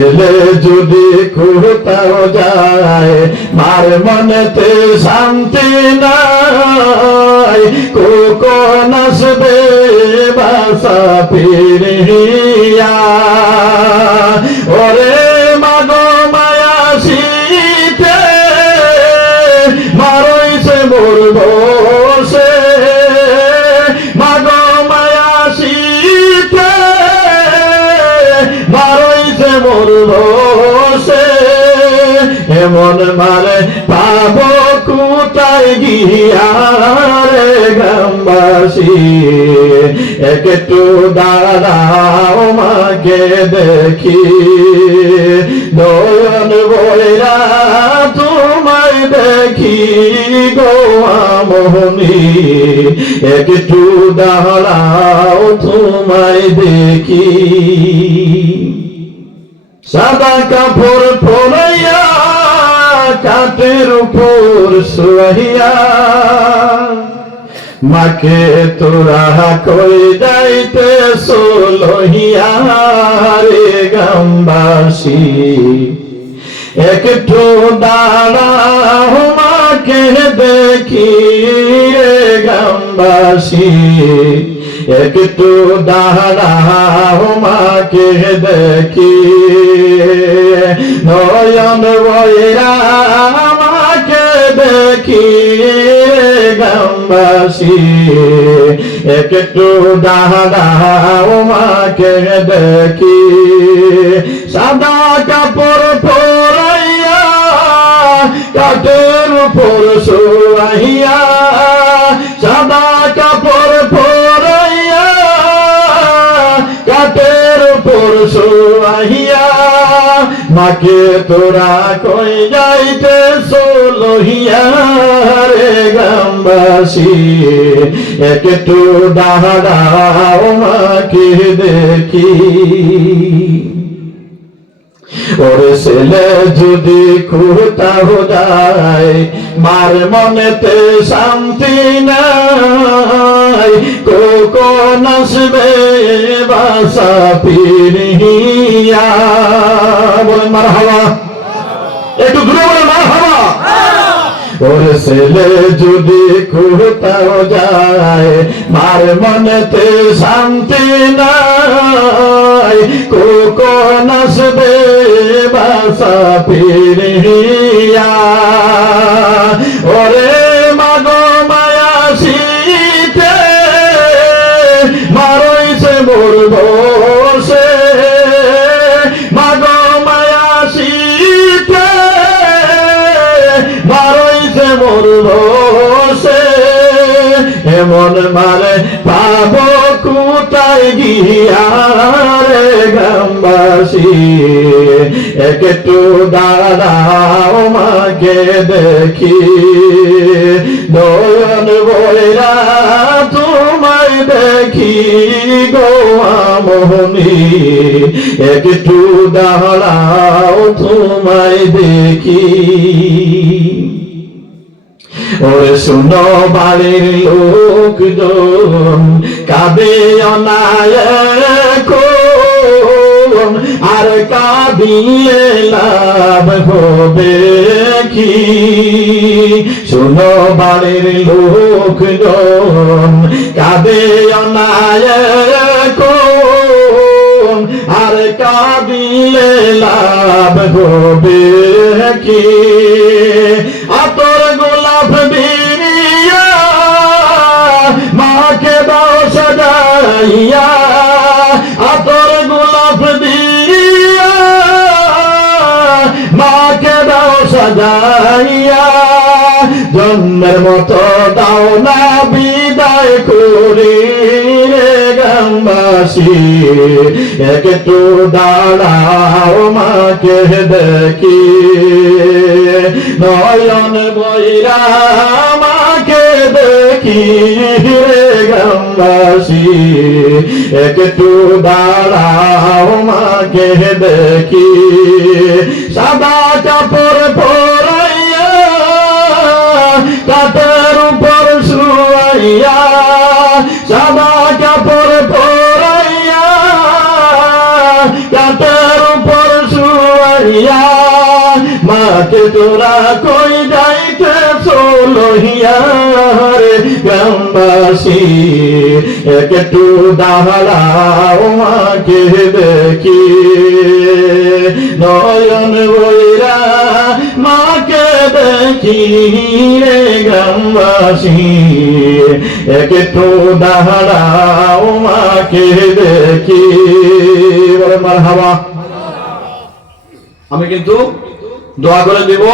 ছেলে যদি কোথাও যায় মার মনেতে শান্তি নাই। কোকন আসবে বাসা ফিরিয়া এমন মারে পাব কোথায় গিয়া রে গ্রামবাসী। একটু দাঁড়াও মাকে দেখি। নয়ন বইরা তোমায় দেখি গোয়া মোহনী একটু দাঁড়াও তোমায় দেখি। সাদা কাপড় পরাইয়া কাঠের উপর শুয়াইয়া মাকে তোরা কই যাইতে সোলহিয়া রে গামবাসী একটু দাঁড়াও মাকে দেখি গামবাসী একটু দাঁড়াও, মাকে দেখি। নয়ন বৈরা মাকে দেখি গামবাসী একটু দাঁড়াও, মাকে দেখি। সাদা কাপড় পরাইয়া, কাঠের উপর শোয়াইয়া উপর মাকে তোরা কই যাইতে? সোলহিয়া রে গামবাসী একটু দাঁড়াও মাকে দেখি। ওরে ছেলে যদি কোথাও যায় মার মনেতে শান্তি নাই। কোকন আসবে বাসা ফিরিয়া। বলে মার হাওয়া একটু দূরে বলে মার হাওয়া ওরে ছেলে যদি কোথাও যায়, মার মনেতে শান্তি নাই। কোকন আসবে বাসা ফিরিয়া। বসে এমন মারে পাব কোথায় গিয়া রে গ্রামবাসী? একটু দাঁড়াও মাকে দেখি। নয়ন বৈরা তোমায় দেখি গোয়া মোহনী একটু দাঁড়াও তোমায় দেখি। ওরে শুনো বাড়ির লোকজন কাঁদে অনায়ক। আর কাঁদিয়ে লাভ হবে কি? শুনো বাড়ির লোকজন কাঁদে অনায়ক। আর কাঁদিলে লাভ হবে কি? আতর সাজাইয়া আতর গোলাপ দিয়া, মাকে দাও সাজাইয়া, জন্মের মতো দাও না বিদায় করি রে গ্রামবাসী। একটু দাঁড়াও মাকে দেখি। নয়ন বৈরা মাকে দেখি রে গ্রামবাসী একটু দাঁড়াও মাকে দেখি। সাদা কাপড় পরাইয়া কাতের উপর শুয়াইয়া, সাদা কাপড় পরাইয়া কাতের উপর শুয়াইয়া, মাকে তোরা কই যাইতে লহিয়ারে গ্রামবাসী, একটু দাঁড়াও মাকে দেখি। নয়ন বইরা মাকে দেখি রে গ্রামবাসী, একটু দাঁড়াও মাকে দেখি। বলে মারহাবা। আমি কিন্তু দোয়া করে দেব।